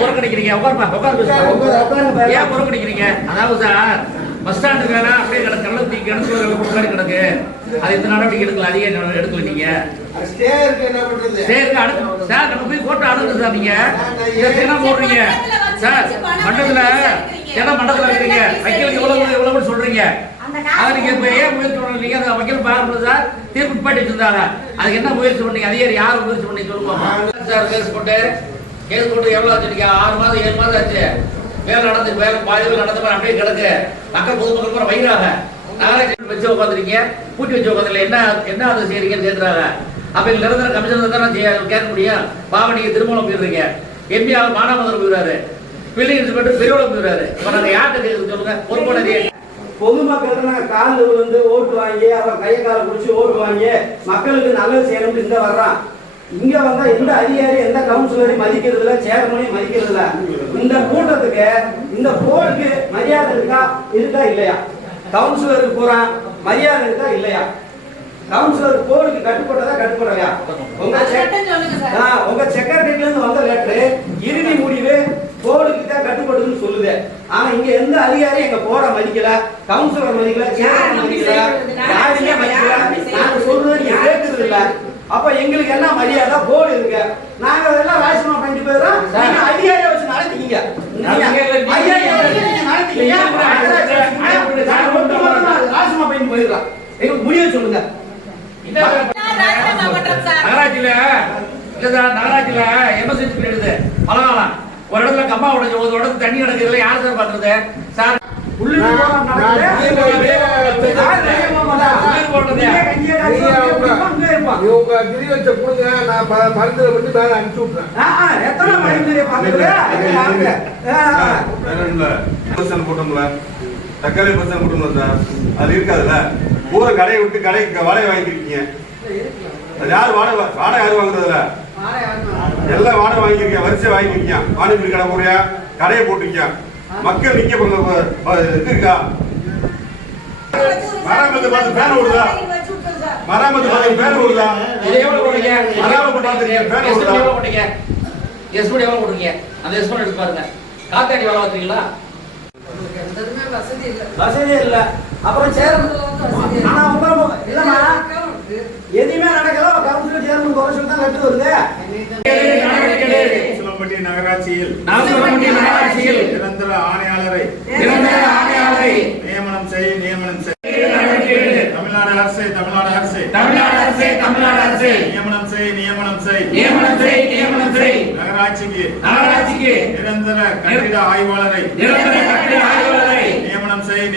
புறக்கணிக்கிறீங்க? ஏன் புறக்கணிக்கிறீங்க? அதாவது sir bus stand வேலை அப்படியே கிடக்கு, கிணத்து முன்னாடி கிடக்கு. அது எந்த நடவடிக்கை எடுக்கல, அதிக எடுக்கல. நீங்க சார் நம்ம போய் போட்டு அனுப்புங்க சார். நீங்க தினம் போடுறீங்க சார், மண்டலத்துல தினம் மண்டலத்துல இருக்கீங்க, வைக்கலுக்கு எவ்வளவு சொல்றீங்க. அதை நீங்க இப்ப ஏன் முயற்சி பண்ணீங்க? அந்த வைக்கல் பாருங்க சார், தீர்ப்பு பாட்டி வச்சிருந்தாங்க. அதுக்கு என்ன முயற்சி பண்ணீங்க? அதிகாரி யார் முயற்சி பண்ணி சொல்லுவாங்க சார்? கேஸ் போட்டு எவ்வளவு ஆச்சுங்க? 6 மாதம் 7 மாதம் ஆச்சு. வேலை நடந்து வேலை பாதிகள் நடந்த மாதிரி அப்படியே கிடக்கு. மக்கள் பொதுமக்கள் கூட வயிறாங்க. நகராட்சி வச்சு உட்காந்துருக்கீங்க, கூட்டி வச்சு உட்காந்துல என்ன அதை செய்யறீங்கன்னு கேட்கிறாங்க. அப்ப இங்க நிரந்தர கமிஷனர் தான் கேட்க முடியும். பாவ நீங்க திருமணம் போயிடுறீங்க, எம்பி மானாமதுரம் போயிடுறாரு, பில்டிங் இன்ஸ்பெக்டர் பெரியவளம் போயிடுறாரு. இப்ப நாங்க யார்கிட்ட கேட்க சொல்லுங்க? பொறுப்பானதே பொதுமக்கள் நாங்க காலில் விழுந்து ஓட்டு வாங்கி அவன் கையை காலை பிடிச்சி ஓட்டு வாங்கி மக்களுக்கு நல்லது செய்யணும்னு இங்க வர்றான். இங்க வந்தா எந்த அதிகாரி எந்த கவுன்சிலரையும் மதிக்கிறது இல்ல, சேர்மனையும் மதிக்கிறது இல்ல. இந்த கூட்டத்துக்கு இந்த போருக்கு மரியாதை இருக்கா இல்லையா? கவுன்சிலருக்கு போறான், மரியாதை இருக்கா இல்லையா? கவுன்சிலர் போருக்கு கட்டுப்பட்டதா கட்டுப்படலையா? உங்க செக்ரட்டரியில இருந்து வந்த லெட்டர் இறுதி முடிவு போர்டுக்கு தான் கட்டுப்படுதுன்னு சொல்லுது. ஆனா இங்க எந்த அதிகாரியும் எங்க போர்டை மதிக்கல, கவுன்சிலர் மதிக்கல, சேர்மன் மதிக்கல, யாருமே மதிக்கல. நாங்க சொல்றது நீங்க கேட்கறது இல்ல. அப்ப எங்களுக்கு என்ன மரியாதை? போர்டு இருக்கு, நாங்க அதெல்லாம் ராஜினாமா பண்ணிட்டு போயிடுறோம். அதிகாரியை வச்சு நடத்திக்கீங்க, ராஜினாமா பண்ணிட்டு போயிடுறோம். எங்களுக்கு முடிய சொல்லுங்க. நகராட்சியில எமர்ஜென்சி பீரியட் பலகாலம் ஒரு இடத்துல கம்பா உடைஞ்சு ஒரு இடத்துல தண்ணி நடக்குதுல யாரு சார் பாக்குறது? சார் தக்காளி பசங்க போட்டோம்ல சார், அது இருக்காதுல்ல. பூரா கடையை விட்டு கடைக்கு வாடகை வாங்கிருக்கீங்க. யாரு வாடகை யாரு வாங்குறதுல? எல்லாம் வாடகை வாங்கிருக்கீங்க, வரிசை வாங்கிருக்கீங்க. வாணிபுரி கடை போறியா, கடையை போட்டிருக்கீங்க. மக்கள் நிக்க இது இருக்கா? மராமத்து பார்த்து பேன் ஓடுதா? மராமத்து பார்த்து பேன் ஓடுதா? மராமத்து பார்த்து பேன் ஓடுதா? எஸ்போர்ட் எவ்வளவு போடுறீங்க? அந்த எஸ்போர்ட் எடுத்து பாருங்க. காத்தாடி வேலை பார்த்துறீங்களா? வசதி இல்ல. அப்புறம் எதுவுமே நடக்கல. கவுன்சிலர் சேர்மன் கோஷம் தான் லெட்டர் வருது. நகராட்சியில் நிரந்தர ஆணையாளரை நியமனம் செய். தமிழ்நாடு அரசு நியமனம் செய். நகராட்சிக்கு நிரந்தர கட்டிட ஆய்வாளரை நியமனம் செய்.